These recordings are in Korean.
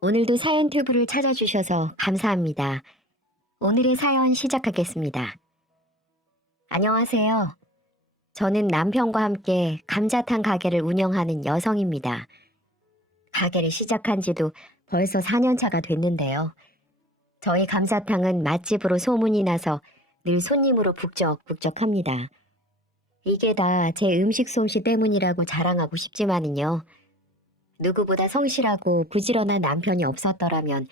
오늘도 사연 튜브를 찾아주셔서 감사합니다. 오늘의 사연 시작하겠습니다. 안녕하세요. 저는 남편과 함께 감자탕 가게를 운영하는 여성입니다. 가게를 시작한 지도 벌써 4년 차가 됐는데요. 저희 감자탕은 맛집으로 소문이 나서 늘 손님으로 북적북적합니다. 이게 다 제 음식 솜씨 때문이라고 자랑하고 싶지만은요. 누구보다 성실하고 부지런한 남편이 없었더라면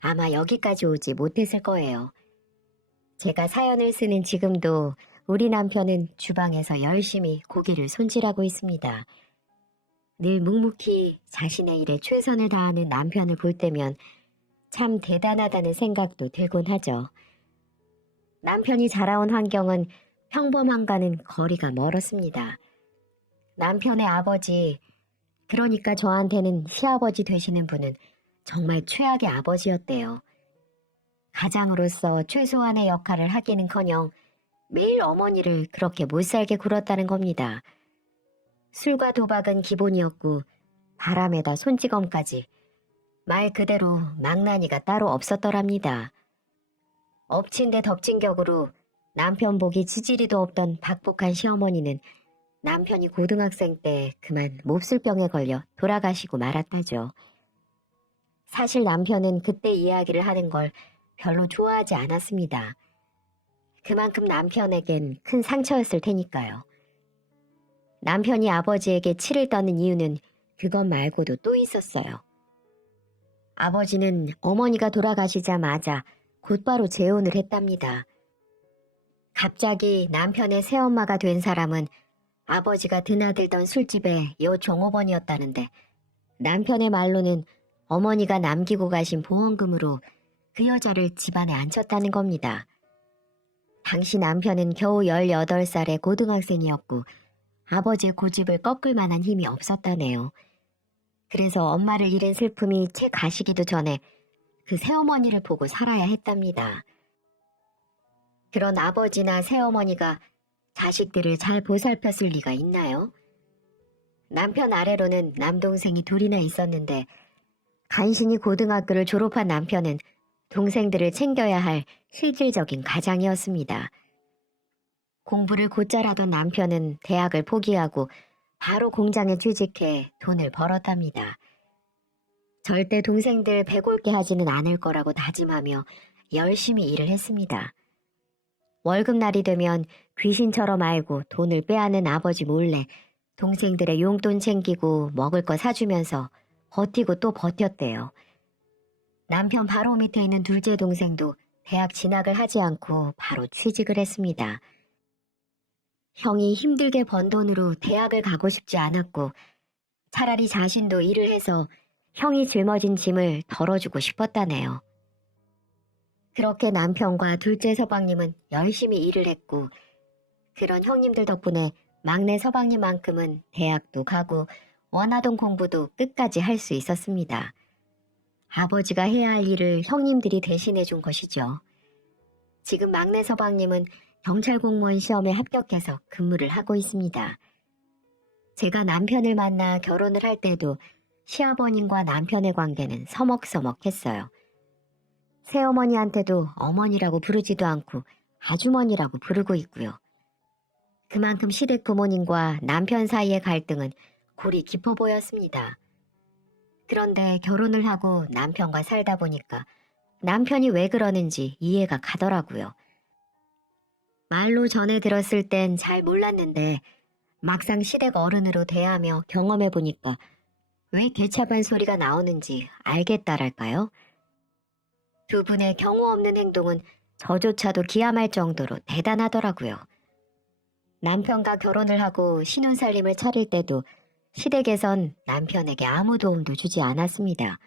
아마 여기까지 오지 못했을 거예요. 제가 사연을 쓰는 지금도 우리 남편은 주방에서 열심히 고기를 손질하고 있습니다. 늘 묵묵히 자신의 일에 최선을 다하는 남편을 볼 때면 참 대단하다는 생각도 들곤 하죠. 남편이 자라온 환경은 평범함과는 거리가 멀었습니다. 남편의 아버지, 그러니까 저한테는 시아버지 되시는 분은 정말 최악의 아버지였대요. 가장으로서 최소한의 역할을 하기는커녕 매일 어머니를 그렇게 못살게 굴었다는 겁니다. 술과 도박은 기본이었고 바람에다 손찌검까지 말 그대로 망나니가 따로 없었더랍니다. 엎친 데 덮친 격으로 남편 보기 지지리도 없던 박복한 시어머니는 남편이 고등학생 때 그만 몹쓸병에 걸려 돌아가시고 말았다죠. 사실 남편은 그때 이야기를 하는 걸 별로 좋아하지 않았습니다. 그만큼 남편에겐 큰 상처였을 테니까요. 남편이 아버지에게 치를 떠는 이유는 그것 말고도 또 있었어요. 아버지는 어머니가 돌아가시자마자 곧바로 재혼을 했답니다. 갑자기 남편의 새엄마가 된 사람은 아버지가 드나들던 술집의 여 종업원이었다는데 남편의 말로는 어머니가 남기고 가신 보험금으로 그 여자를 집안에 앉혔다는 겁니다. 당시 남편은 겨우 18살의 고등학생이었고 아버지의 고집을 꺾을 만한 힘이 없었다네요. 그래서 엄마를 잃은 슬픔이 채 가시기도 전에 그 새어머니를 보고 살아야 했답니다. 그런 아버지나 새어머니가 자식들을 잘 보살폈을 리가 있나요? 남편 아래로는 남동생이 둘이나 있었는데 간신히 고등학교를 졸업한 남편은 동생들을 챙겨야 할 실질적인 가장이었습니다. 공부를 곧잘 하던 남편은 대학을 포기하고 바로 공장에 취직해 돈을 벌었답니다. 절대 동생들 배골게 하지는 않을 거라고 다짐하며 열심히 일을 했습니다. 월급날이 되면 귀신처럼 알고 돈을 빼앗는 아버지 몰래 동생들의 용돈 챙기고 먹을 거 사주면서 버티고 또 버텼대요. 남편 바로 밑에 있는 둘째 동생도 대학 진학을 하지 않고 바로 취직을 했습니다. 형이 힘들게 번 돈으로 대학을 가고 싶지 않았고 차라리 자신도 일을 해서 형이 짊어진 짐을 덜어주고 싶었다네요. 그렇게 남편과 둘째 서방님은 열심히 일을 했고 그런 형님들 덕분에 막내 서방님만큼은 대학도 가고 원하던 공부도 끝까지 할 수 있었습니다. 아버지가 해야 할 일을 형님들이 대신해 준 것이죠. 지금 막내 서방님은 경찰 공무원 시험에 합격해서 근무를 하고 있습니다. 제가 남편을 만나 결혼을 할 때도 시아버님과 남편의 관계는 서먹서먹했어요. 새어머니한테도 어머니라고 부르지도 않고 아주머니라고 부르고 있고요. 그만큼 시댁 부모님과 남편 사이의 갈등은 골이 깊어 보였습니다. 그런데 결혼을 하고 남편과 살다 보니까 남편이 왜 그러는지 이해가 가더라고요. 말로 전해 들었을 땐 잘 몰랐는데 막상 시댁 어른으로 대하며 경험해 보니까 왜 개차반 소리가 나오는지 알겠다랄까요? 두 분의 경우 없는 행동은 저조차도 기함할 정도로 대단하더라고요. 남편과 결혼을 하고 신혼살림을 차릴 때도 시댁에선 남편에게 아무 도움도 주지 않았습니다.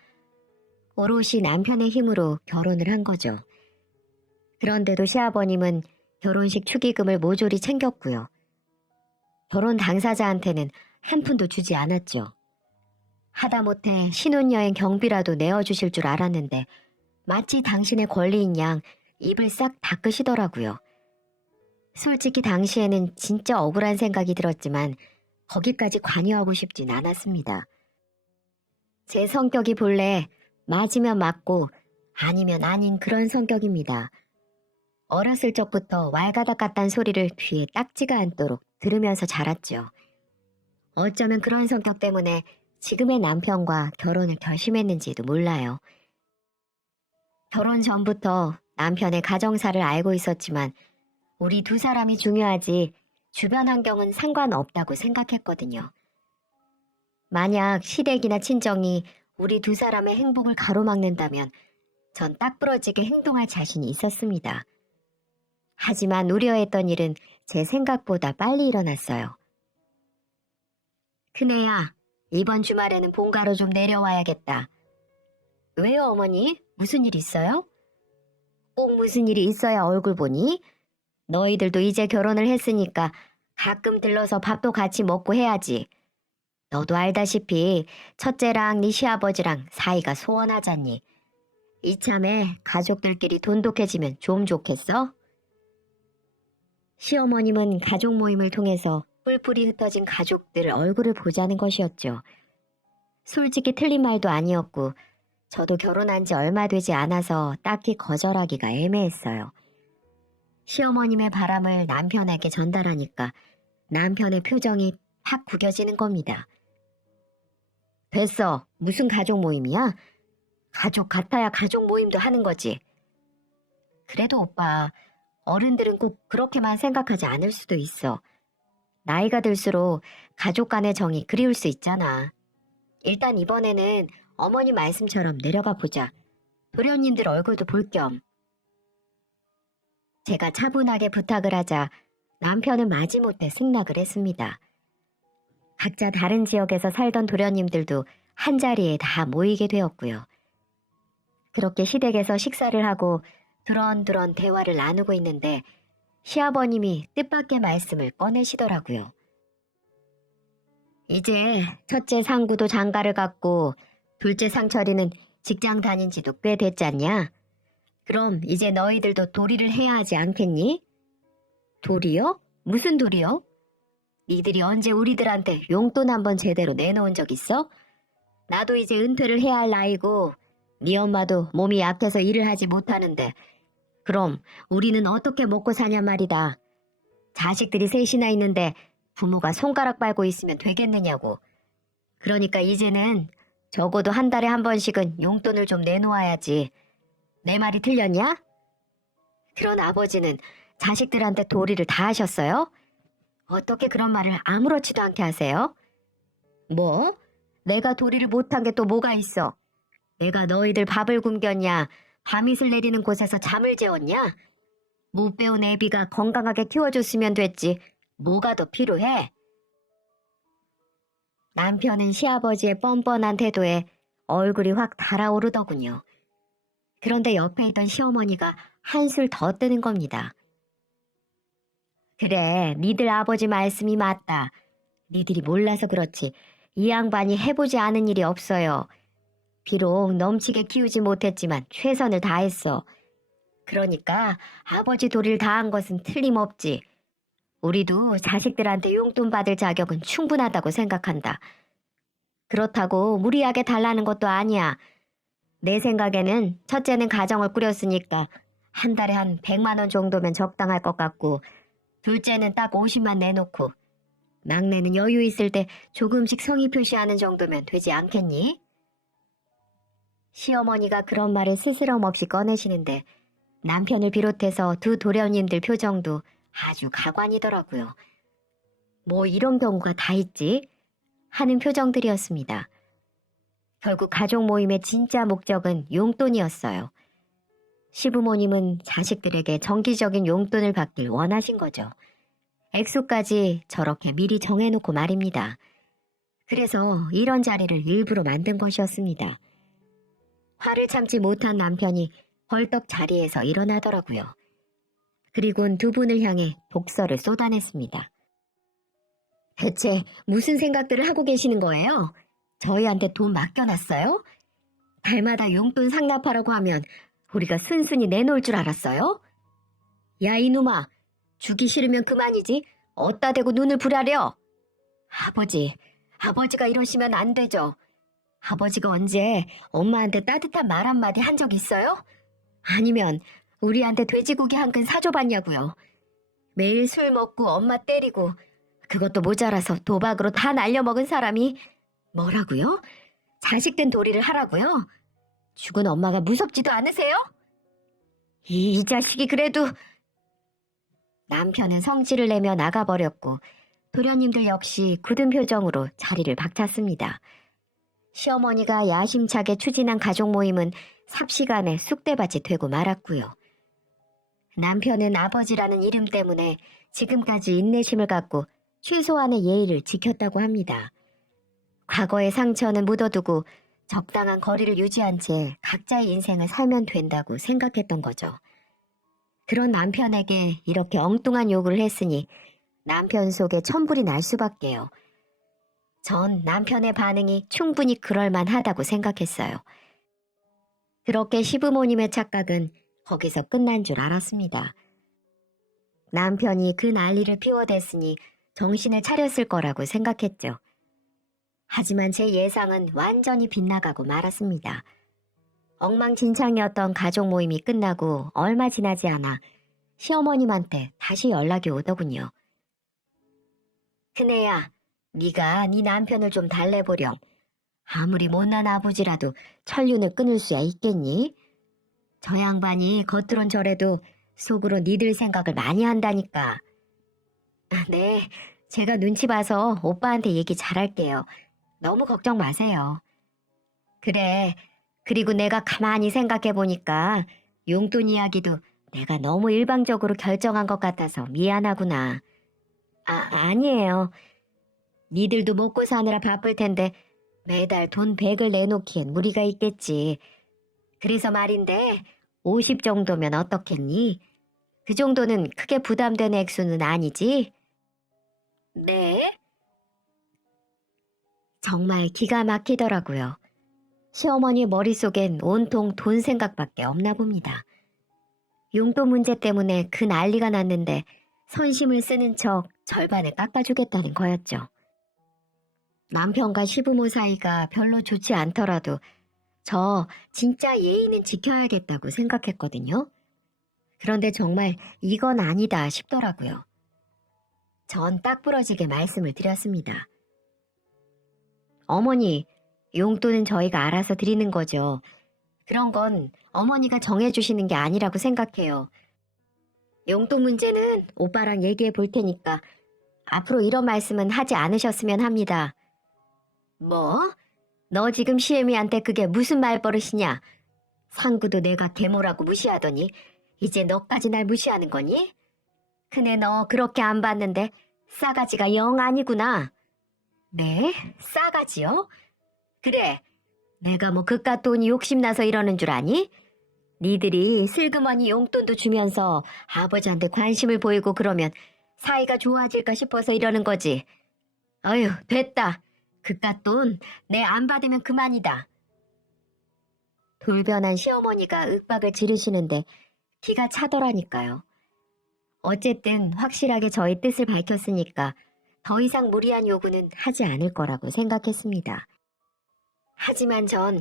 오롯이 남편의 힘으로 결혼을 한 거죠. 그런데도 시아버님은 결혼식 축의금을 모조리 챙겼고요. 결혼 당사자한테는 한 푼도 주지 않았죠. 하다못해 신혼여행 경비라도 내어주실 줄 알았는데 마치 당신의 권리인 양 입을 싹 닦으시더라고요. 솔직히 당시에는 진짜 억울한 생각이 들었지만 거기까지 관여하고 싶진 않았습니다. 제 성격이 본래 맞으면 맞고 아니면 아닌 그런 성격입니다. 어렸을 적부터 왈가닥 같다는 소리를 귀에 딱지가 않도록 들으면서 자랐죠. 어쩌면 그런 성격 때문에 지금의 남편과 결혼을 결심했는지도 몰라요. 결혼 전부터 남편의 가정사를 알고 있었지만 우리 두 사람이 중요하지 주변 환경은 상관없다고 생각했거든요. 만약 시댁이나 친정이 우리 두 사람의 행복을 가로막는다면 전 딱 부러지게 행동할 자신이 있었습니다. 하지만 우려했던 일은 제 생각보다 빨리 일어났어요. 큰애야, 이번 주말에는 본가로 좀 내려와야겠다. 왜요, 어머니? 무슨 일 있어요? 꼭 무슨 일이 있어야 얼굴 보니? 너희들도 이제 결혼을 했으니까 가끔 들러서 밥도 같이 먹고 해야지. 너도 알다시피 첫째랑 네 시아버지랑 사이가 소원하잖니. 이참에 가족들끼리 돈독해지면 좀 좋겠어? 시어머님은 가족 모임을 통해서 뿔뿔이 흩어진 가족들 얼굴을 보자는 것이었죠. 솔직히 틀린 말도 아니었고 저도 결혼한 지 얼마 되지 않아서 딱히 거절하기가 애매했어요. 시어머님의 바람을 남편에게 전달하니까 남편의 표정이 확 구겨지는 겁니다. 됐어. 무슨 가족 모임이야? 가족 같아야 가족 모임도 하는 거지. 그래도 오빠, 어른들은 꼭 그렇게만 생각하지 않을 수도 있어. 나이가 들수록 가족 간의 정이 그리울 수 있잖아. 일단 이번에는 어머니 말씀처럼 내려가 보자. 도련님들 얼굴도 볼 겸. 제가 차분하게 부탁을 하자 남편은 마지못해 승낙을 했습니다. 각자 다른 지역에서 살던 도련님들도 한자리에 다 모이게 되었고요. 그렇게 시댁에서 식사를 하고 두런두런 대화를 나누고 있는데 시아버님이 뜻밖의 말씀을 꺼내시더라고요. 이제 첫째 상구도 장가를 갔고 둘째 상철이는 직장 다닌 지도 꽤 됐잖냐? 그럼 이제 너희들도 도리를 해야 하지 않겠니? 도리요? 무슨 도리요? 니들이 언제 우리들한테 용돈 한번 제대로 내놓은 적 있어? 나도 이제 은퇴를 해야 할 나이고 네 엄마도 몸이 약해서 일을 하지 못하는데 그럼 우리는 어떻게 먹고 사냐 말이다. 자식들이 셋이나 있는데 부모가 손가락 빨고 있으면 되겠느냐고. 그러니까 이제는 적어도 한 달에 한 번씩은 용돈을 좀 내놓아야지. 내 말이 틀렸냐? 그런 아버지는 자식들한테 도리를 다 하셨어요? 어떻게 그런 말을 아무렇지도 않게 하세요? 뭐? 내가 도리를 못한 게 또 뭐가 있어? 내가 너희들 밥을 굶겼냐? 밤이슬 내리는 곳에서 잠을 재웠냐? 못 배운 애비가 건강하게 키워줬으면 됐지. 뭐가 더 필요해? 남편은 시아버지의 뻔뻔한 태도에 얼굴이 확 달아오르더군요. 그런데 옆에 있던 시어머니가 한술 더 뜨는 겁니다. 그래, 니들 아버지 말씀이 맞다. 니들이 몰라서 그렇지. 이 양반이 해보지 않은 일이 없어요. 비록 넘치게 키우지 못했지만 최선을 다했어. 그러니까 아버지 도리를 다한 것은 틀림없지. 우리도 자식들한테 용돈 받을 자격은 충분하다고 생각한다. 그렇다고 무리하게 달라는 것도 아니야. 내 생각에는 첫째는 가정을 꾸렸으니까 한 달에 한 100만 원 정도면 적당할 것 같고 둘째는 딱 50만 내놓고 막내는 여유 있을 때 조금씩 성의 표시하는 정도면 되지 않겠니? 시어머니가 그런 말을 스스럼 없이 꺼내시는데 남편을 비롯해서 두 도련님들 표정도 아주 가관이더라고요. 뭐 이런 경우가 다 있지? 하는 표정들이었습니다. 결국 가족 모임의 진짜 목적은 용돈이었어요. 시부모님은 자식들에게 정기적인 용돈을 받길 원하신 거죠. 액수까지 저렇게 미리 정해놓고 말입니다. 그래서 이런 자리를 일부러 만든 것이었습니다. 화를 참지 못한 남편이 벌떡 자리에서 일어나더라고요. 그리곤 두 분을 향해 독서를 쏟아냈습니다. 대체 무슨 생각들을 하고 계시는 거예요? 저희한테 돈 맡겨놨어요? 달마다 용돈 상납하라고 하면 우리가 순순히 내놓을 줄 알았어요? 야 이놈아, 주기 싫으면 그만이지 어따 대고 눈을 부라려? 아버지가 이러시면 안 되죠. 아버지가 언제 엄마한테 따뜻한 말 한마디 한 적 있어요? 아니면 우리한테 돼지고기 한 근 사줘봤냐고요. 매일 술 먹고 엄마 때리고 그것도 모자라서 도박으로 다 날려먹은 사람이 뭐라고요? 자식된 도리를 하라고요? 죽은 엄마가 무섭지도 않으세요? 이 자식이 그래도 남편은 성질을 내며 나가버렸고 도련님들 역시 굳은 표정으로 자리를 박찼습니다. 시어머니가 야심차게 추진한 가족 모임은 삽시간에 쑥대밭이 되고 말았고요. 남편은 아버지라는 이름 때문에 지금까지 인내심을 갖고 최소한의 예의를 지켰다고 합니다. 과거의 상처는 묻어두고 적당한 거리를 유지한 채 각자의 인생을 살면 된다고 생각했던 거죠. 그런 남편에게 이렇게 엉뚱한 요구를 했으니 남편 속에 천불이 날 수밖에요. 전 남편의 반응이 충분히 그럴만하다고 생각했어요. 그렇게 시부모님의 착각은 거기서 끝난 줄 알았습니다. 남편이 그 난리를 피워댔으니 정신을 차렸을 거라고 생각했죠. 하지만 제 예상은 완전히 빗나가고 말았습니다. 엉망진창이었던 가족 모임이 끝나고 얼마 지나지 않아 시어머님한테 다시 연락이 오더군요. 큰애야, 네가 네 남편을 좀 달래보렴. 아무리 못난 아버지라도 천륜을 끊을 수야 있겠니? 저 양반이 겉으론 저래도 속으로 니들 생각을 많이 한다니까. 네, 제가 눈치 봐서 오빠한테 얘기 잘할게요. 너무 걱정 마세요. 그래, 그리고 내가 가만히 생각해보니까 용돈 이야기도 내가 너무 일방적으로 결정한 것 같아서 미안하구나. 아니에요. 니들도 먹고 사느라 바쁠 텐데 매달 돈 100을 내놓기엔 무리가 있겠지. 그래서 말인데 50 정도면 어떻겠니? 그 정도는 크게 부담되는 액수는 아니지? 네? 정말 기가 막히더라고요. 시어머니 머릿속엔 온통 돈 생각밖에 없나 봅니다. 용돈 문제 때문에 그 난리가 났는데 선심을 쓰는 척 절반을 깎아주겠다는 거였죠. 남편과 시부모 사이가 별로 좋지 않더라도 저 진짜 예의는 지켜야겠다고 생각했거든요. 그런데 정말 이건 아니다 싶더라고요. 전 딱 부러지게 말씀을 드렸습니다. 어머니, 용돈은 저희가 알아서 드리는 거죠. 그런 건 어머니가 정해주시는 게 아니라고 생각해요. 용돈 문제는 오빠랑 얘기해 볼 테니까 앞으로 이런 말씀은 하지 않으셨으면 합니다. 뭐? 너 지금 시애미한테 그게 무슨 말버릇이냐? 상구도 내가 계모라고 무시하더니 이제 너까지 날 무시하는 거니? 근데 너 그렇게 안 봤는데 싸가지가 영 아니구나. 네? 싸가지요? 그래, 내가 뭐 그깟 돈이 욕심나서 이러는 줄 아니? 니들이 슬그머니 용돈도 주면서 아버지한테 관심을 보이고 그러면 사이가 좋아질까 싶어서 이러는 거지. 어휴, 됐다. 그깟 돈 내 안 받으면 그만이다. 돌변한 시어머니가 윽박을 지르시는데 기가 차더라니까요. 어쨌든 확실하게 저희 뜻을 밝혔으니까 더 이상 무리한 요구는 하지 않을 거라고 생각했습니다. 하지만 전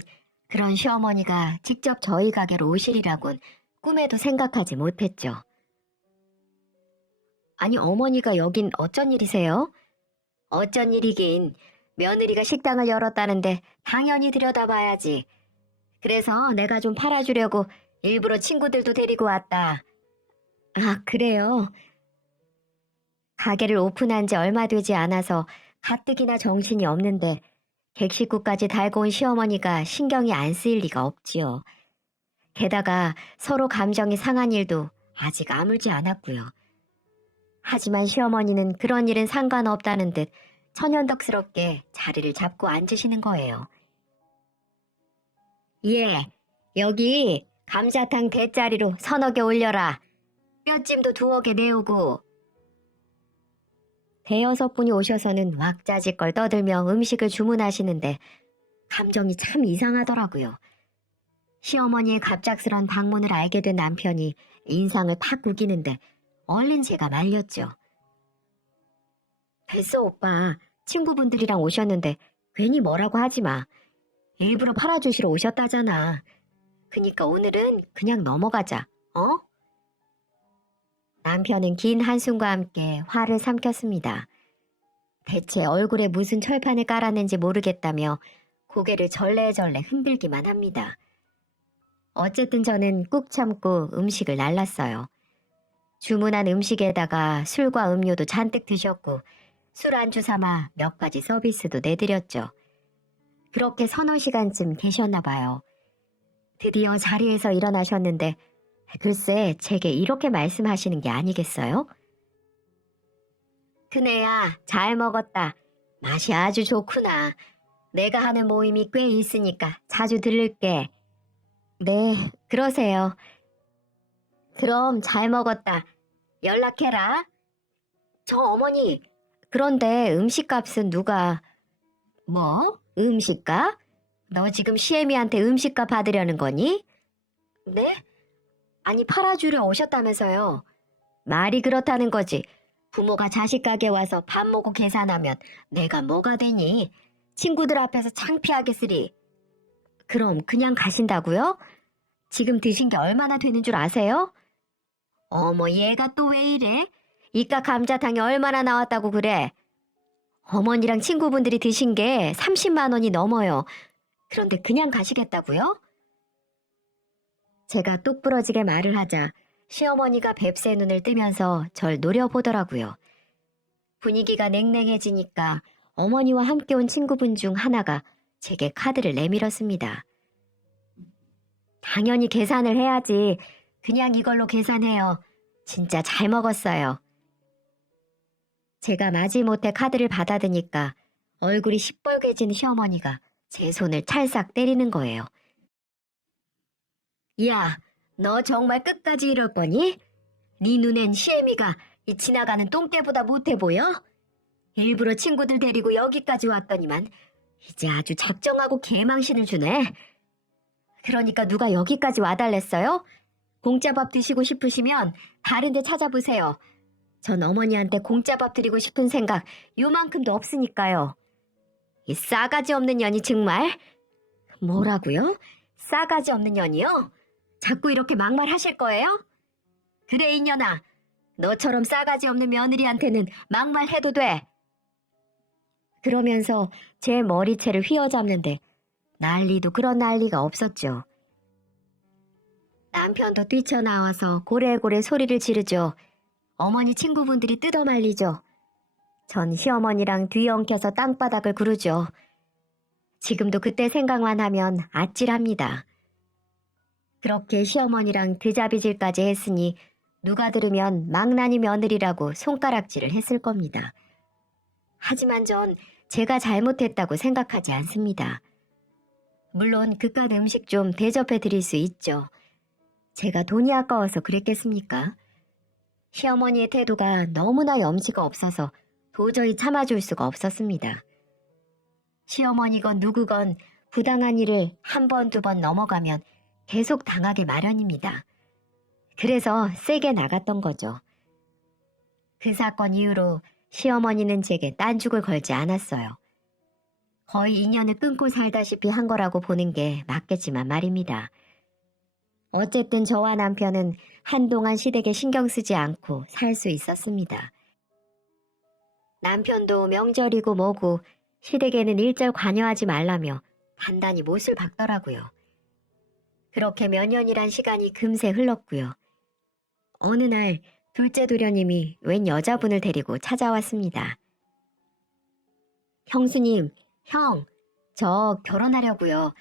그런 시어머니가 직접 저희 가게로 오시리라곤 꿈에도 생각하지 못했죠. 아니, 어머니가 여긴 어쩐 일이세요? 어쩐 일이긴 며느리가 식당을 열었다는데 당연히 들여다봐야지. 그래서 내가 좀 팔아주려고 일부러 친구들도 데리고 왔다. 아, 그래요? 가게를 오픈한 지 얼마 되지 않아서 가뜩이나 정신이 없는데 객식구까지 달고 온 시어머니가 신경이 안 쓰일 리가 없지요. 게다가 서로 감정이 상한 일도 아직 아물지 않았고요. 하지만 시어머니는 그런 일은 상관없다는 듯 천연덕스럽게 자리를 잡고 앉으시는 거예요. 예, 여기 감자탕 대짜리로 3개 올려라. 뼈찜도 2개 내오고. 대여섯 분이 오셔서는 왁자지껄 떠들며 음식을 주문하시는데 감정이 참 이상하더라고요. 시어머니의 갑작스런 방문을 알게 된 남편이 인상을 팍 구기는데 얼른 제가 말렸죠. 됐어, 오빠. 친구분들이랑 오셨는데 괜히 뭐라고 하지 마. 일부러 팔아주시러 오셨다잖아. 그니까 오늘은 그냥 넘어가자, 어? 남편은 긴 한숨과 함께 화를 삼켰습니다. 대체 얼굴에 무슨 철판을 깔았는지 모르겠다며 고개를 절레절레 흔들기만 합니다. 어쨌든 저는 꾹 참고 음식을 날랐어요. 주문한 음식에다가 술과 음료도 잔뜩 드셨고 술 안주 삼아 몇 가지 서비스도 내드렸죠. 그렇게 서너 시간쯤 계셨나 봐요. 드디어 자리에서 일어나셨는데 글쎄 제게 이렇게 말씀하시는 게 아니겠어요? 그네야 잘 먹었다. 맛이 아주 좋구나. 내가 하는 모임이 꽤 있으니까 자주 들를게. 네, 그러세요. 그럼 잘 먹었다. 연락해라. 저 어머니, 그런데 음식값은 누가... 뭐? 음식값? 너 지금 시애미한테 음식값 받으려는 거니? 네? 아니 팔아주려 오셨다면서요. 말이 그렇다는 거지. 부모가 자식 가게 와서 밥 먹고 계산하면 내가 뭐가 되니? 친구들 앞에서 창피하겠으리. 그럼 그냥 가신다고요? 지금 드신 게 얼마나 되는 줄 아세요? 어머 얘가 또 왜 이래? 이깟 감자탕이 얼마나 나왔다고 그래? 어머니랑 친구분들이 드신 게 30만 원이 넘어요. 그런데 그냥 가시겠다고요? 제가 똑부러지게 말을 하자 시어머니가 뱁새 눈을 뜨면서 절 노려보더라고요. 분위기가 냉랭해지니까 어머니와 함께 온 친구분 중 하나가 제게 카드를 내밀었습니다. 당연히 계산을 해야지. 그냥 이걸로 계산해요. 진짜 잘 먹었어요. 제가 마지못해 카드를 받아드니까 얼굴이 시뻘개진 시어머니가 제 손을 찰싹 때리는 거예요. 야, 너 정말 끝까지 이럴 거니? 네 눈엔 시애미가 이 지나가는 똥개보다 못해 보여? 일부러 친구들 데리고 여기까지 왔더니만 이제 아주 작정하고 개망신을 주네. 그러니까 누가 여기까지 와달랬어요? 공짜밥 드시고 싶으시면 다른 데 찾아보세요. 전 어머니한테 공짜밥 드리고 싶은 생각 요만큼도 없으니까요. 이 싸가지 없는 년이 정말. 뭐라고요? 싸가지 없는 년이요? 자꾸 이렇게 막말하실 거예요? 그래 이년아, 너처럼 싸가지 없는 며느리한테는 막말해도 돼. 그러면서 제 머리채를 휘어잡는데 난리도 그런 난리가 없었죠. 남편도 뛰쳐나와서 고래고래 소리를 지르죠. 어머니 친구분들이 뜯어말리죠. 전 시어머니랑 뒤엉켜서 땅바닥을 구르죠. 지금도 그때 생각만 하면 아찔합니다. 그렇게 시어머니랑 드자비질까지 했으니 누가 들으면 망나니 며느리라고 손가락질을 했을 겁니다. 하지만 전 제가 잘못했다고 생각하지 않습니다. 물론 그깟 음식 좀 대접해 드릴 수 있죠. 제가 돈이 아까워서 그랬겠습니까? 시어머니의 태도가 너무나 염치가 없어서 도저히 참아줄 수가 없었습니다. 시어머니건 누구건 부당한 일을 한 번, 두 번 넘어가면 계속 당하게 마련입니다. 그래서 세게 나갔던 거죠. 그 사건 이후로 시어머니는 제게 딴죽을 걸지 않았어요. 거의 인연을 끊고 살다시피 한 거라고 보는 게 맞겠지만 말입니다. 어쨌든 저와 남편은 한동안 시댁에 신경 쓰지 않고 살 수 있었습니다. 남편도 명절이고 뭐고 시댁에는 일절 관여하지 말라며 단단히 못을 박더라고요. 그렇게 몇 년이란 시간이 금세 흘렀고요. 어느 날 둘째 도련님이 웬 여자분을 데리고 찾아왔습니다. 형수님, 형, 저 결혼하려고요.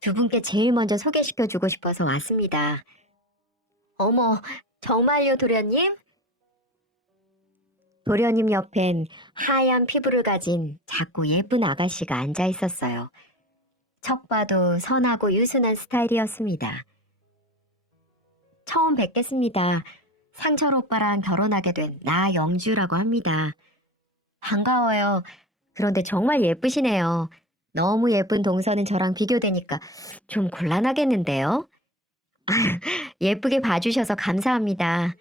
두 분께 제일 먼저 소개시켜주고 싶어서 왔습니다. 어머, 정말요, 도련님? 도련님 옆엔 하얀 피부를 가진 작고 예쁜 아가씨가 앉아 있었어요. 척 봐도 선하고 유순한 스타일이었습니다. 처음 뵙겠습니다. 상철 오빠랑 결혼하게 된 나영주라고 합니다. 반가워요. 그런데 정말 예쁘시네요. 너무 예쁜 동서는 저랑 비교되니까 좀 곤란하겠는데요? 예쁘게 봐주셔서 감사합니다.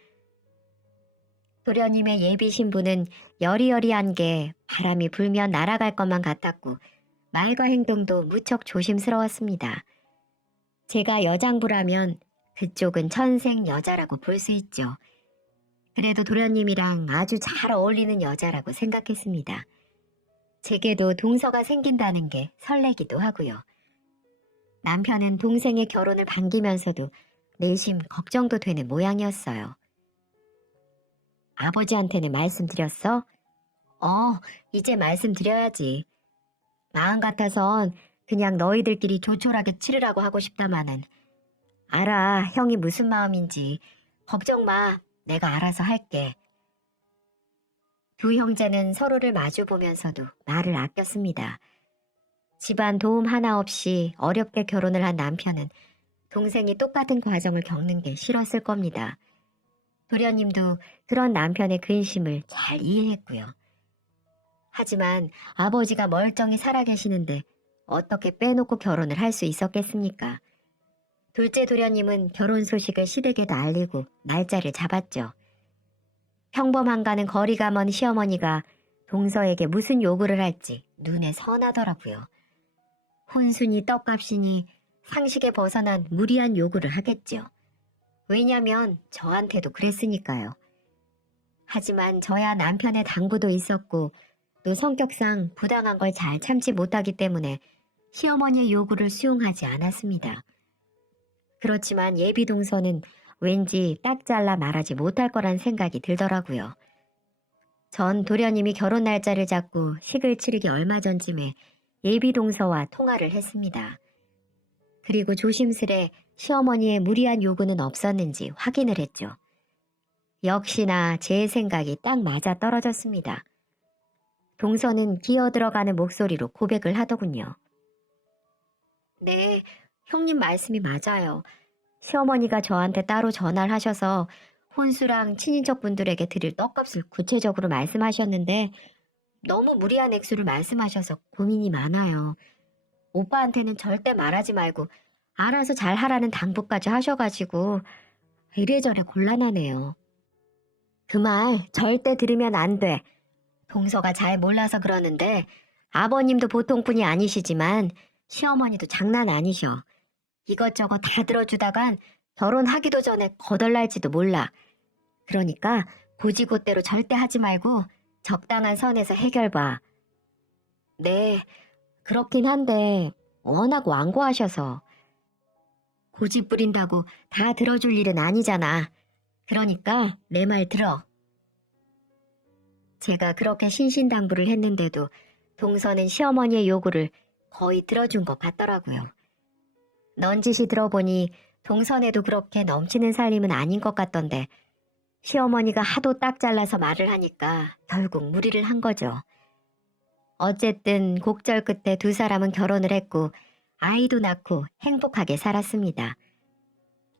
도련님의 예비 신부는 여리여리한 게 바람이 불면 날아갈 것만 같았고 말과 행동도 무척 조심스러웠습니다. 제가 여장부라면 그쪽은 천생 여자라고 볼 수 있죠. 그래도 도련님이랑 아주 잘 어울리는 여자라고 생각했습니다. 제게도 동서가 생긴다는 게 설레기도 하고요. 남편은 동생의 결혼을 반기면서도 내심 걱정도 되는 모양이었어요. 아버지한테는 말씀드렸어? 이제 말씀드려야지. 마음 같아선 그냥 너희들끼리 조촐하게 치르라고 하고 싶다마는. 알아, 형이 무슨 마음인지. 걱정 마, 내가 알아서 할게. 두 형제는 서로를 마주 보면서도 말을 아꼈습니다. 집안 도움 하나 없이 어렵게 결혼을 한 남편은 동생이 똑같은 과정을 겪는 게 싫었을 겁니다. 도련님도 그런 남편의 근심을 잘 이해했고요. 하지만 아버지가 멀쩡히 살아계시는데 어떻게 빼놓고 결혼을 할 수 있었겠습니까? 둘째 도련님은 결혼 소식을 시댁에도 알리고 날짜를 잡았죠. 평범한가는 거리가 먼 시어머니가 동서에게 무슨 요구를 할지 눈에 선하더라고요. 혼순이 떡값이니 상식에 벗어난 무리한 요구를 하겠죠. 왜냐면 저한테도 그랬으니까요. 하지만 저야 남편의 당부도 있었고 또 성격상 부당한 걸 잘 참지 못하기 때문에 시어머니의 요구를 수용하지 않았습니다. 그렇지만 예비 동서는 왠지 딱 잘라 말하지 못할 거란 생각이 들더라고요. 전 도련님이 결혼 날짜를 잡고 식을 치르기 얼마 전쯤에 예비 동서와 통화를 했습니다. 그리고 조심스레 시어머니의 무리한 요구는 없었는지 확인을 했죠. 역시나 제 생각이 딱 맞아 떨어졌습니다. 동서는 기어들어가는 목소리로 고백을 하더군요. 네, 형님 말씀이 맞아요. 시어머니가 저한테 따로 전화를 하셔서 혼수랑 친인척분들에게 드릴 떡값을 구체적으로 말씀하셨는데 너무 무리한 액수를 말씀하셔서 고민이 많아요. 오빠한테는 절대 말하지 말고 알아서 잘 하라는 당부까지 하셔가지고 이래저래 곤란하네요. 그 말 절대 들으면 안 돼. 동서가 잘 몰라서 그러는데 아버님도 보통분이 아니시지만 시어머니도 장난 아니셔. 이것저것 다 들어주다간 결혼하기도 전에 거덜날지도 몰라. 그러니까 고지고대로 절대 하지 말고 적당한 선에서 해결봐. 네, 그렇긴 한데 워낙 완고하셔서. 고집 부린다고 다 들어줄 일은 아니잖아. 그러니까 내 말 들어. 제가 그렇게 신신당부를 했는데도 동서는 시어머니의 요구를 거의 들어준 것 같더라고요. 넌지시 들어보니 동선에도 그렇게 넘치는 살림은 아닌 것 같던데 시어머니가 하도 딱 잘라서 말을 하니까 결국 무리를 한 거죠. 어쨌든 곡절 끝에 두 사람은 결혼을 했고 아이도 낳고 행복하게 살았습니다.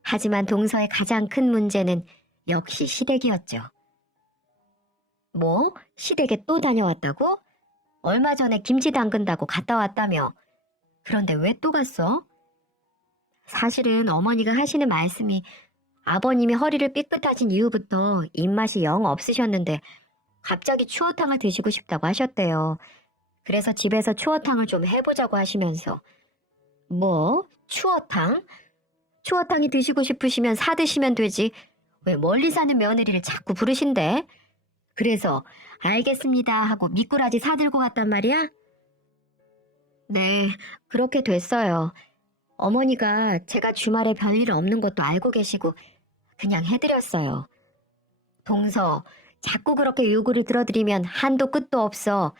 하지만 동서의 가장 큰 문제는 역시 시댁이었죠. 뭐? 시댁에 또 다녀왔다고? 얼마 전에 김치 담근다고 갔다 왔다며. 그런데 왜 또 갔어? 사실은 어머니가 하시는 말씀이 아버님이 허리를 삐끗하신 이후부터 입맛이 영 없으셨는데 갑자기 추어탕을 드시고 싶다고 하셨대요. 그래서 집에서 추어탕을 좀 해보자고 하시면서. 뭐? 추어탕? 추어탕이 드시고 싶으시면 사드시면 되지. 왜 멀리 사는 며느리를 자꾸 부르신대? 그래서 알겠습니다 하고 미꾸라지 사들고 갔단 말이야? 네, 그렇게 됐어요. 어머니가 제가 주말에 별일 없는 것도 알고 계시고 그냥 해드렸어요. 동서, 자꾸 그렇게 요구를 들어드리면 한도 끝도 없어.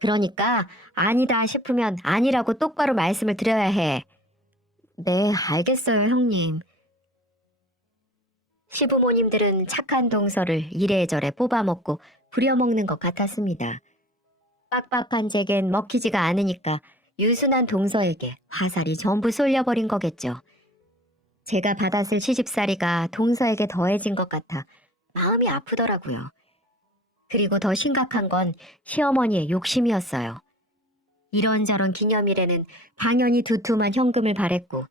그러니까 아니다 싶으면 아니라고 똑바로 말씀을 드려야 해. 네, 알겠어요, 형님. 시부모님들은 착한 동서를 이래저래 뽑아먹고 부려먹는 것 같았습니다. 빡빡한 제겐 먹히지가 않으니까 유순한 동서에게 화살이 전부 쏠려버린 거겠죠. 제가 받았을 시집살이가 동서에게 더해진 것 같아 마음이 아프더라고요. 그리고 더 심각한 건 시어머니의 욕심이었어요. 이런저런 기념일에는 당연히 두툼한 현금을 바랬고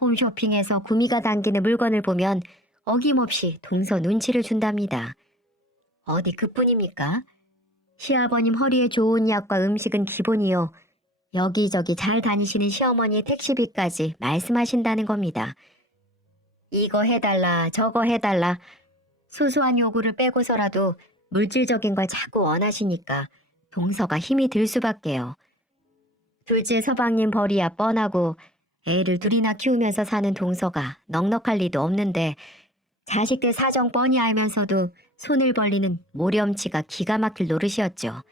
홈쇼핑에서 구미가 당기는 물건을 보면 어김없이 동서 눈치를 준답니다. 어디 그뿐입니까? 시아버님 허리에 좋은 약과 음식은 기본이요. 여기저기 잘 다니시는 시어머니의 택시비까지 말씀하신다는 겁니다. 이거 해달라, 저거 해달라. 소소한 요구를 빼고서라도 물질적인 걸 자꾸 원하시니까 동서가 힘이 들 수밖에요. 둘째 서방님 벌이야 뻔하고 애를 둘이나 키우면서 사는 동서가 넉넉할 리도 없는데 자식들 사정 뻔히 알면서도 손을 벌리는 모렴치가 기가 막힐 노릇이었죠.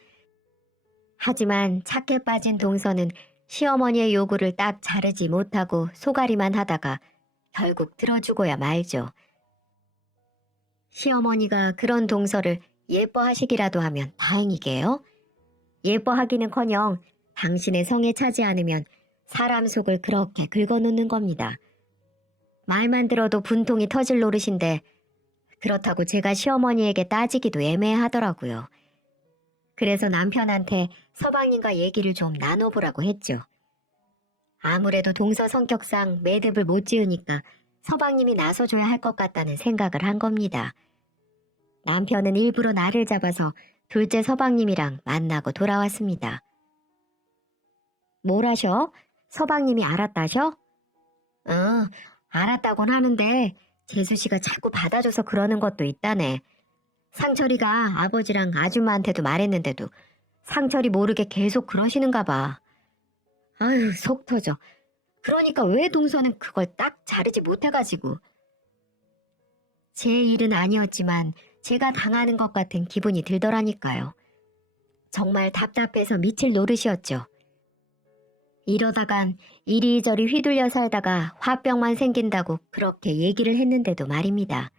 하지만 착해 빠진 동서는 시어머니의 요구를 딱 자르지 못하고 소가리만 하다가 결국 들어주고야 말죠. 시어머니가 그런 동서를 예뻐하시기라도 하면 다행이게요. 예뻐하기는커녕 당신의 성에 차지 않으면 사람 속을 그렇게 긁어놓는 겁니다. 말만 들어도 분통이 터질 노릇인데 그렇다고 제가 시어머니에게 따지기도 애매하더라고요. 그래서 남편한테 서방님과 얘기를 좀 나눠보라고 했죠. 아무래도 동서 성격상 매듭을 못 지으니까 서방님이 나서줘야 할 것 같다는 생각을 한 겁니다. 남편은 일부러 날을 잡아서 둘째 서방님이랑 만나고 돌아왔습니다. 뭘 하셔? 서방님이 알았다셔? 알았다곤 하는데 재수씨가 자꾸 받아줘서 그러는 것도 있다네. 상철이가 아버지랑 아줌마한테도 말했는데도 상철이 모르게 계속 그러시는가 봐. 아유, 속 터져. 그러니까 왜 동서는 그걸 딱 자르지 못해가지고. 제 일은 아니었지만 제가 당하는 것 같은 기분이 들더라니까요. 정말 답답해서 미칠 노릇이었죠. 이러다간 이리저리 휘둘려 살다가 화병만 생긴다고 그렇게 얘기를 했는데도 말입니다.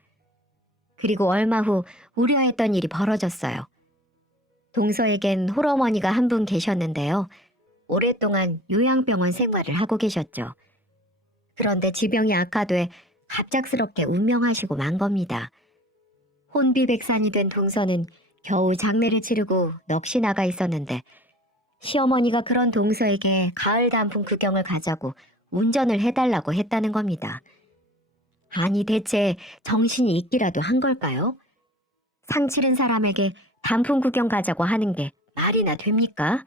그리고 얼마 후 우려했던 일이 벌어졌어요. 동서에겐 홀어머니가 한 분 계셨는데요. 오랫동안 요양병원 생활을 하고 계셨죠. 그런데 지병이 악화돼 갑작스럽게 운명하시고 만 겁니다. 혼비백산이 된 동서는 겨우 장례를 치르고 넋이 나가 있었는데 시어머니가 그런 동서에게 가을 단풍 구경을 가자고 운전을 해달라고 했다는 겁니다. 아니 대체 정신이 있기라도 한 걸까요? 상 치른 사람에게 단풍 구경 가자고 하는 게 말이나 됩니까?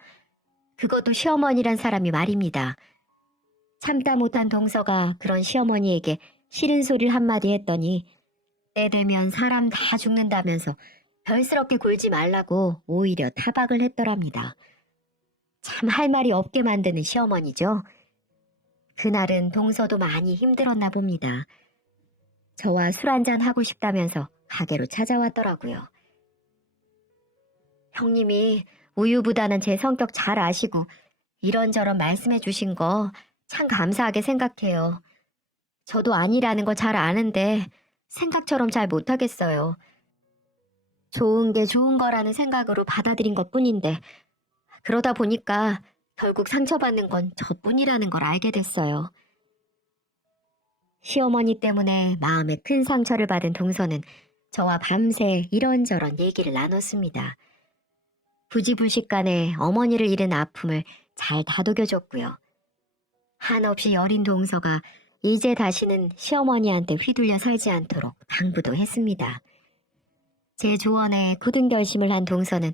그것도 시어머니란 사람이 말입니다. 참다 못한 동서가 그런 시어머니에게 싫은 소리를 한마디 했더니 때 되면 사람 다 죽는다면서 별스럽게 굴지 말라고 오히려 타박을 했더랍니다. 참 할 말이 없게 만드는 시어머니죠. 그날은 동서도 많이 힘들었나 봅니다. 저와 술 한잔 하고 싶다면서 가게로 찾아왔더라고요. 형님이 우유보다는 제 성격 잘 아시고 이런저런 말씀해 주신 거 참 감사하게 생각해요. 저도 아니라는 거 잘 아는데 생각처럼 잘 못하겠어요. 좋은 게 좋은 거라는 생각으로 받아들인 것뿐인데 그러다 보니까 결국 상처받는 건 저뿐이라는 걸 알게 됐어요. 시어머니 때문에 마음에 큰 상처를 받은 동서는 저와 밤새 이런저런 얘기를 나눴습니다. 부지불식간에 어머니를 잃은 아픔을 잘 다독여줬고요. 한없이 여린 동서가 이제 다시는 시어머니한테 휘둘려 살지 않도록 당부도 했습니다. 제 조언에 굳은 결심을 한 동서는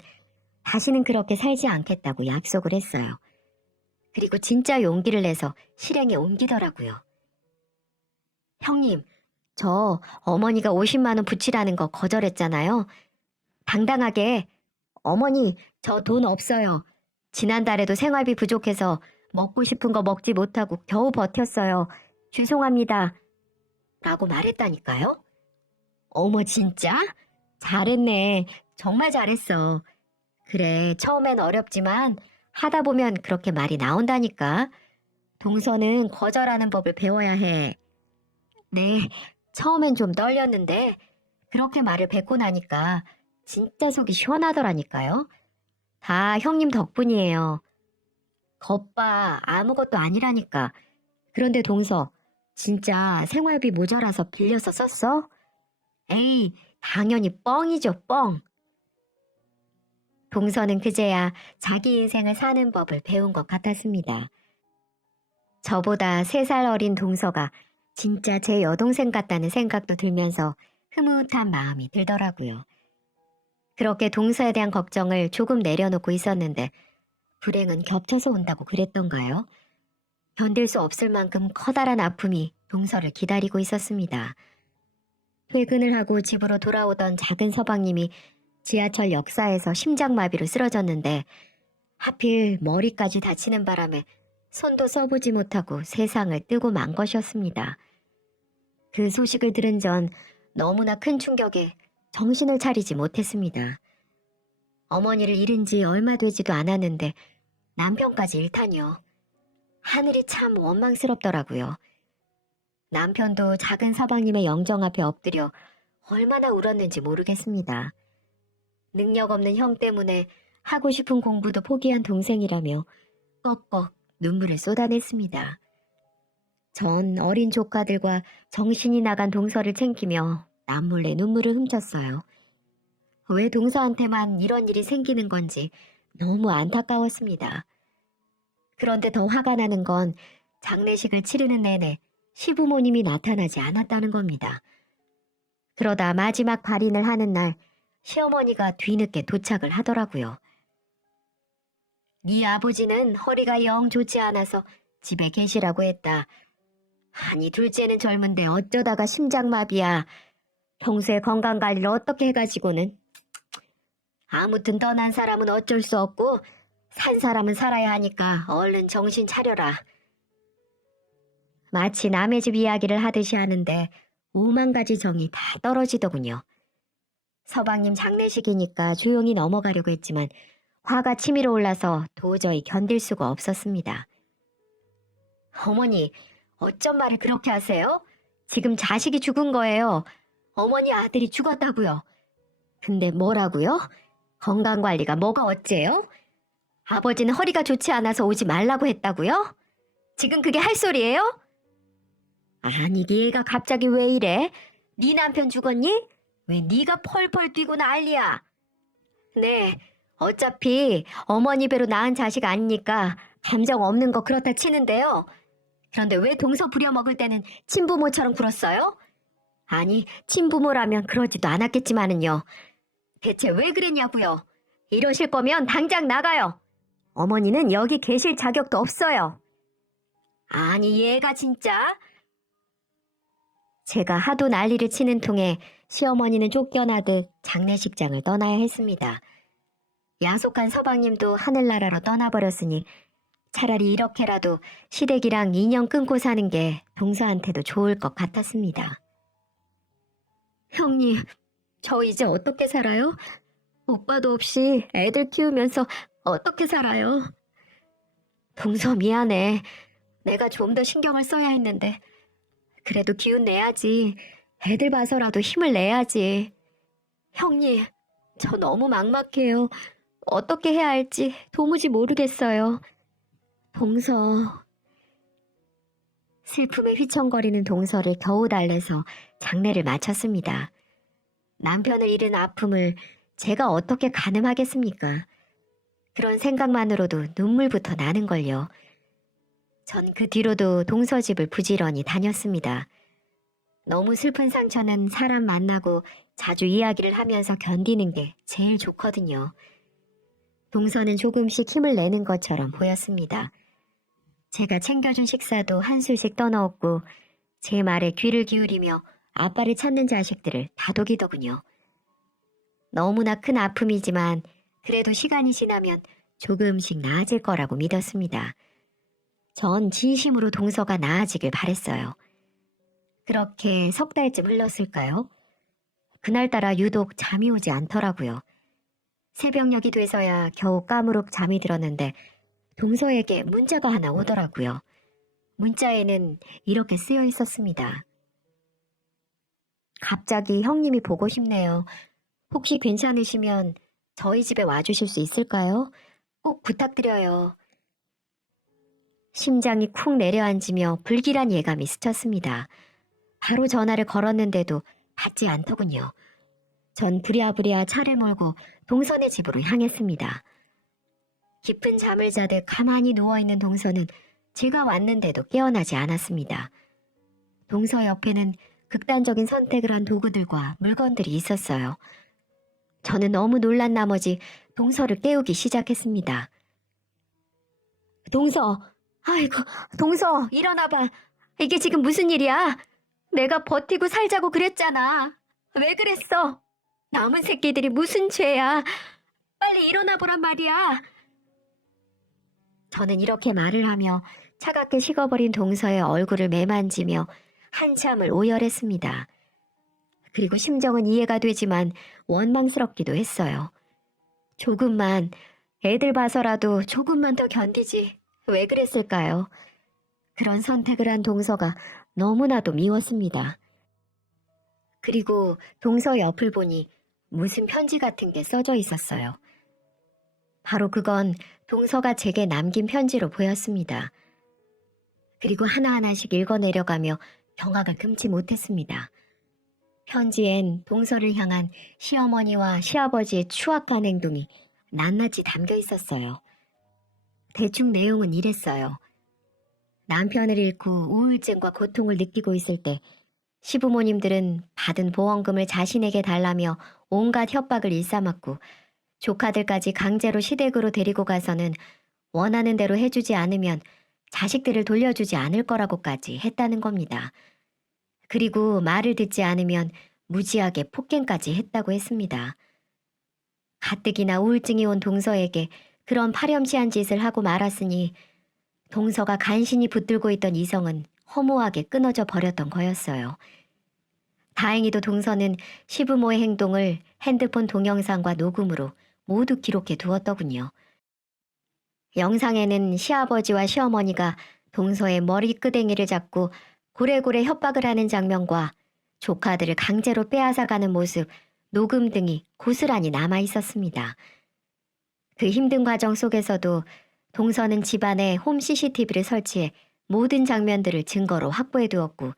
다시는 그렇게 살지 않겠다고 약속을 했어요. 그리고 진짜 용기를 내서 실행에 옮기더라고요. 형님, 저 어머니가 50만 원 붙이라는 거 거절했잖아요. 당당하게 어머니, 저 돈 없어요. 지난달에도 생활비 부족해서 먹고 싶은 거 먹지 못하고 겨우 버텼어요. 죄송합니다. 라고 말했다니까요. 어머 진짜? 잘했네. 정말 잘했어. 그래, 처음엔 어렵지만 하다 보면 그렇게 말이 나온다니까. 동서는 거절하는 법을 배워야 해. 네, 처음엔 좀 떨렸는데 그렇게 말을 뱉고 나니까 진짜 속이 시원하더라니까요. 다 형님 덕분이에요. 겉봐 아무것도 아니라니까. 그런데 동서, 진짜 생활비 모자라서 빌려서 썼어? 에이, 당연히 뻥이죠, 뻥. 동서는 그제야 자기 인생을 사는 법을 배운 것 같았습니다. 저보다 3살 어린 동서가 진짜 제 여동생 같다는 생각도 들면서 흐뭇한 마음이 들더라고요. 그렇게 동서에 대한 걱정을 조금 내려놓고 있었는데 불행은 겹쳐서 온다고 그랬던가요? 견딜 수 없을 만큼 커다란 아픔이 동서를 기다리고 있었습니다. 퇴근을 하고 집으로 돌아오던 작은 서방님이 지하철 역사에서 심장마비로 쓰러졌는데 하필 머리까지 다치는 바람에 손도 써보지 못하고 세상을 뜨고 만 것이었습니다. 그 소식을 들은 전 너무나 큰 충격에 정신을 차리지 못했습니다. 어머니를 잃은 지 얼마 되지도 않았는데 남편까지 잃다니요. 하늘이 참 원망스럽더라고요. 남편도 작은 서방님의 영정 앞에 엎드려 얼마나 울었는지 모르겠습니다. 능력 없는 형 때문에 하고 싶은 공부도 포기한 동생이라며 꺽꺽 눈물을 쏟아냈습니다. 전 어린 조카들과 정신이 나간 동서를 챙기며 남몰래 눈물을 훔쳤어요. 왜 동서한테만 이런 일이 생기는 건지 너무 안타까웠습니다. 그런데 더 화가 나는 건 장례식을 치르는 내내 시부모님이 나타나지 않았다는 겁니다. 그러다 마지막 발인을 하는 날 시어머니가 뒤늦게 도착을 하더라고요. 네 아버지는 허리가 영 좋지 않아서 집에 계시라고 했다. 아니 둘째는 젊은데 어쩌다가 심장마비야. 평소에 건강관리를 어떻게 해가지고는. 아무튼 떠난 사람은 어쩔 수 없고 산 사람은 살아야 하니까 얼른 정신 차려라. 마치 남의 집 이야기를 하듯이 하는데 오만 가지 정이 다 떨어지더군요. 서방님 장례식이니까 조용히 넘어가려고 했지만 화가 치밀어 올라서 도저히 견딜 수가 없었습니다. 어머니, 어쩜 말을 그렇게 하세요? 지금 자식이 죽은 거예요. 어머니 아들이 죽었다고요. 근데 뭐라고요? 건강관리가 뭐가 어째요? 아버지는 허리가 좋지 않아서 오지 말라고 했다고요? 지금 그게 할 소리예요? 아니 얘가 갑자기 왜 이래? 네 남편 죽었니? 왜 네가 펄펄 뛰고 난리야? 네, 어차피 어머니 배로 낳은 자식 아니니까 감정 없는 거 그렇다 치는데요. 그런데 왜 동서 부려먹을 때는 친부모처럼 굴었어요? 아니, 친부모라면 그러지도 않았겠지만은요. 대체 왜 그랬냐고요? 이러실 거면 당장 나가요. 어머니는 여기 계실 자격도 없어요. 아니, 얘가 진짜? 제가 하도 난리를 치는 통에 시어머니는 쫓겨나듯 장례식장을 떠나야 했습니다. 야속한 서방님도 하늘나라로 떠나버렸으니 차라리 이렇게라도 시댁이랑 인연 끊고 사는 게 동서한테도 좋을 것 같았습니다. 형님, 저 이제 어떻게 살아요? 오빠도 없이 애들 키우면서 어떻게 살아요? 동서 미안해. 내가 좀 더 신경을 써야 했는데. 그래도 기운 내야지. 애들 봐서라도 힘을 내야지. 형님, 저 너무 막막해요. 어떻게 해야 할지 도무지 모르겠어요. 동서. 슬픔에 휘청거리는 동서를 겨우 달래서 장례를 마쳤습니다. 남편을 잃은 아픔을 제가 어떻게 가늠하겠습니까? 그런 생각만으로도 눈물부터 나는걸요. 전 그 뒤로도 동서 집을 부지런히 다녔습니다. 너무 슬픈 상처는 사람 만나고 자주 이야기를 하면서 견디는 게 제일 좋거든요. 동서는 조금씩 힘을 내는 것처럼 보였습니다. 제가 챙겨준 식사도 한 술씩 떠넣었고 제 말에 귀를 기울이며 아빠를 찾는 자식들을 다독이더군요. 너무나 큰 아픔이지만 그래도 시간이 지나면 조금씩 나아질 거라고 믿었습니다. 전 진심으로 동서가 나아지길 바랬어요. 그렇게 석 달쯤 흘렀을까요? 그날따라 유독 잠이 오지 않더라고요. 새벽녘이 돼서야 겨우 까무룩 잠이 들었는데 동서에게 문자가 하나 오더라고요. 문자에는 이렇게 쓰여 있었습니다. 갑자기 형님이 보고 싶네요. 혹시 괜찮으시면 저희 집에 와주실 수 있을까요? 꼭 부탁드려요. 심장이 쿵 내려앉으며 불길한 예감이 스쳤습니다. 바로 전화를 걸었는데도 받지 않더군요. 전 부랴부랴 차를 몰고 동선의 집으로 향했습니다. 깊은 잠을 자듯 가만히 누워있는 동서는 제가 왔는데도 깨어나지 않았습니다. 동서 옆에는 극단적인 선택을 한 도구들과 물건들이 있었어요. 저는 너무 놀란 나머지 동서를 깨우기 시작했습니다. 동서, 아이고, 동서, 일어나봐. 이게 지금 무슨 일이야? 내가 버티고 살자고 그랬잖아. 왜 그랬어? 남은 새끼들이 무슨 죄야? 빨리 일어나 보란 말이야. 저는 이렇게 말을 하며 차갑게 식어버린 동서의 얼굴을 매만지며 한참을 오열했습니다. 그리고 심정은 이해가 되지만 원망스럽기도 했어요. 조금만, 애들 봐서라도 조금만 더 견디지. 왜 그랬을까요? 그런 선택을 한 동서가 너무나도 미웠습니다. 그리고 동서 옆을 보니 무슨 편지 같은 게 써져 있었어요. 바로 그건 동서가 제게 남긴 편지로 보였습니다. 그리고 하나하나씩 읽어내려가며 경악을 금치 못했습니다. 편지엔 동서를 향한 시어머니와 시아버지의 추악한 행동이 낱낱이 담겨 있었어요. 대충 내용은 이랬어요. 남편을 잃고 우울증과 고통을 느끼고 있을 때 시부모님들은 받은 보험금을 자신에게 달라며 온갖 협박을 일삼았고 조카들까지 강제로 시댁으로 데리고 가서는 원하는 대로 해주지 않으면 자식들을 돌려주지 않을 거라고까지 했다는 겁니다. 그리고 말을 듣지 않으면 무지하게 폭행까지 했다고 했습니다. 가뜩이나 우울증이 온 동서에게 그런 파렴치한 짓을 하고 말았으니 동서가 간신히 붙들고 있던 이성은 허무하게 끊어져 버렸던 거였어요. 다행히도 동서는 시부모의 행동을 핸드폰 동영상과 녹음으로 모두 기록해 두었더군요. 영상에는 시아버지와 시어머니가 동서의 머리끄댕이를 잡고 고래고래 협박을 하는 장면과 조카들을 강제로 빼앗아가는 모습, 녹음 등이 고스란히 남아 있었습니다. 그 힘든 과정 속에서도 동서는 집안에 홈 CCTV를 설치해 모든 장면들을 증거로 확보해 두었고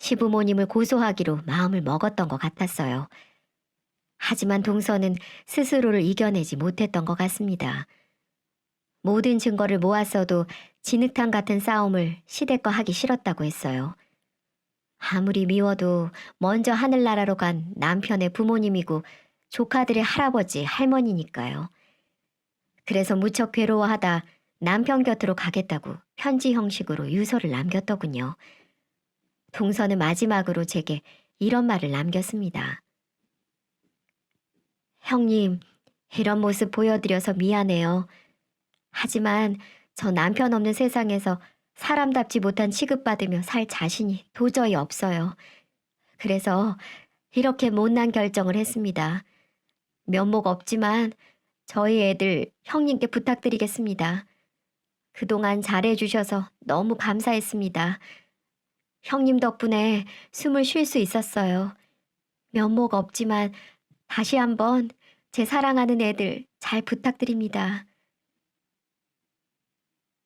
시부모님을 고소하기로 마음을 먹었던 것 같았어요. 하지만 동서는 스스로를 이겨내지 못했던 것 같습니다. 모든 증거를 모았어도 진흙탕 같은 싸움을 시댁과 하기 싫었다고 했어요. 아무리 미워도 먼저 하늘나라로 간 남편의 부모님이고 조카들의 할아버지, 할머니니까요. 그래서 무척 괴로워하다 남편 곁으로 가겠다고 편지 형식으로 유서를 남겼더군요. 동서는 마지막으로 제게 이런 말을 남겼습니다. 형님, 이런 모습 보여드려서 미안해요. 하지만 저 남편 없는 세상에서 사람답지 못한 취급받으며 살 자신이 도저히 없어요. 그래서 이렇게 못난 결정을 했습니다. 면목 없지만 저희 애들 형님께 부탁드리겠습니다. 그동안 잘해주셔서 너무 감사했습니다. 형님 덕분에 숨을 쉴 수 있었어요. 면목 없지만 다시 한번 제 사랑하는 애들 잘 부탁드립니다.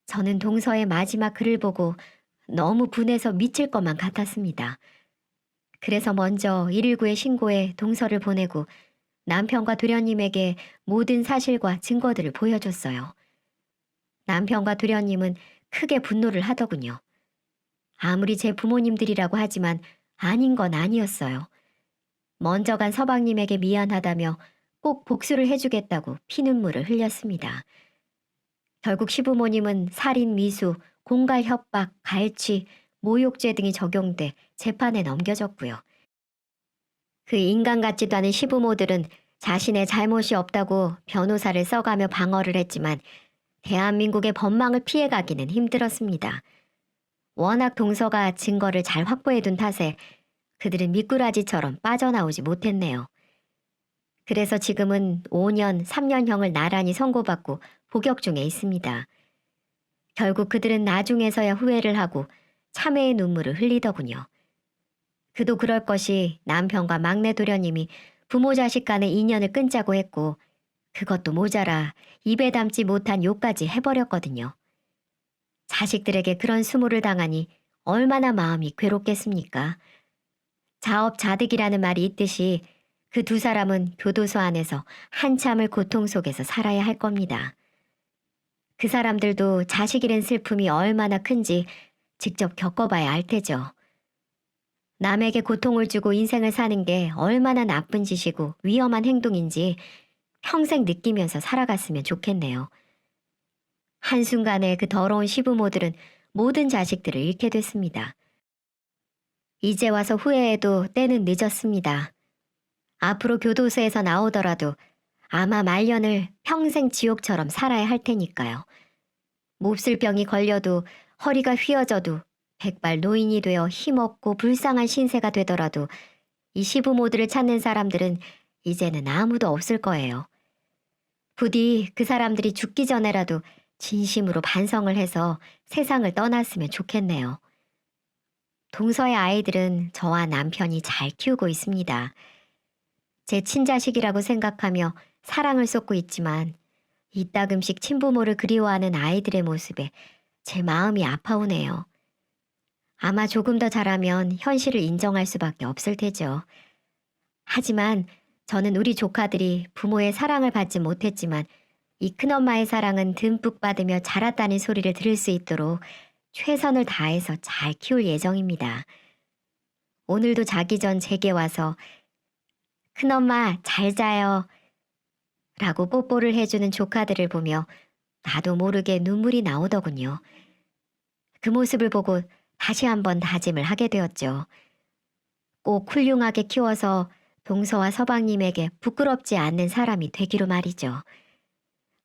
저는 동서의 마지막 글을 보고 너무 분해서 미칠 것만 같았습니다. 그래서 먼저 119에 신고해 동서를 보내고 남편과 도련님에게 모든 사실과 증거들을 보여줬어요. 남편과 도련님은 크게 분노를 하더군요. 아무리 제 부모님들이라고 하지만 아닌 건 아니었어요. 먼저 간 서방님에게 미안하다며 꼭 복수를 해주겠다고 피눈물을 흘렸습니다. 결국 시부모님은 살인 미수, 공갈 협박, 갈취, 모욕죄 등이 적용돼 재판에 넘겨졌고요. 그 인간 같지도 않은 시부모들은 자신의 잘못이 없다고 변호사를 써가며 방어를 했지만 대한민국의 법망을 피해가기는 힘들었습니다. 워낙 동서가 증거를 잘 확보해둔 탓에 그들은 미꾸라지처럼 빠져나오지 못했네요. 그래서 지금은 5년, 3년형을 나란히 선고받고 복역 중에 있습니다. 결국 그들은 나중에서야 후회를 하고 참회의 눈물을 흘리더군요. 그도 그럴 것이 남편과 막내 도련님이 부모 자식 간의 인연을 끊자고 했고 그것도 모자라 입에 담지 못한 욕까지 해버렸거든요. 자식들에게 그런 수모를 당하니 얼마나 마음이 괴롭겠습니까? 자업자득이라는 말이 있듯이 그 두 사람은 교도소 안에서 한참을 고통 속에서 살아야 할 겁니다. 그 사람들도 자식 잃은 슬픔이 얼마나 큰지 직접 겪어봐야 알 테죠. 남에게 고통을 주고 인생을 사는 게 얼마나 나쁜 짓이고 위험한 행동인지 평생 느끼면서 살아갔으면 좋겠네요. 한순간에 그 더러운 시부모들은 모든 자식들을 잃게 됐습니다. 이제 와서 후회해도 때는 늦었습니다. 앞으로 교도소에서 나오더라도 아마 말년을 평생 지옥처럼 살아야 할 테니까요. 몹쓸 병이 걸려도 허리가 휘어져도 백발 노인이 되어 힘없고 불쌍한 신세가 되더라도 이 시부모들을 찾는 사람들은 이제는 아무도 없을 거예요. 부디 그 사람들이 죽기 전에라도 진심으로 반성을 해서 세상을 떠났으면 좋겠네요. 동서의 아이들은 저와 남편이 잘 키우고 있습니다. 제 친자식이라고 생각하며 사랑을 쏟고 있지만 이따금씩 친부모를 그리워하는 아이들의 모습에 제 마음이 아파오네요. 아마 조금 더 자라면 현실을 인정할 수밖에 없을 테죠. 하지만 저는 우리 조카들이 부모의 사랑을 받지 못했지만 이 큰엄마의 사랑은 듬뿍 받으며 자랐다는 소리를 들을 수 있도록 최선을 다해서 잘 키울 예정입니다. 오늘도 자기 전 제게 와서 큰엄마 잘 자요 라고 뽀뽀를 해주는 조카들을 보며 나도 모르게 눈물이 나오더군요. 그 모습을 보고 다시 한번 다짐을 하게 되었죠. 꼭 훌륭하게 키워서 동서와 서방님에게 부끄럽지 않는 사람이 되기로 말이죠.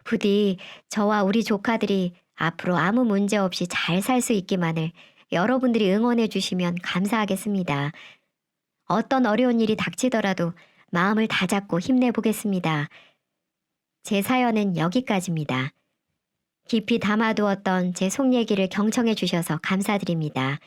부디 저와 우리 조카들이 앞으로 아무 문제 없이 잘 살 수 있기만을 여러분들이 응원해 주시면 감사하겠습니다. 어떤 어려운 일이 닥치더라도 마음을 다잡고 힘내보겠습니다. 제 사연은 여기까지입니다. 깊이 담아두었던 제 속 얘기를 경청해 주셔서 감사드립니다.